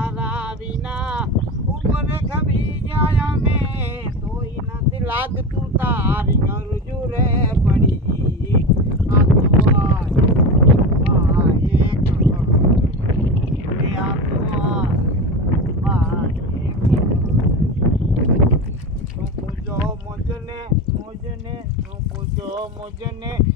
તારા વિના ઉપર ખબી જાય અમે તોય નથી લાગતું તારી ગરજુ રે પડી આ તો મોજને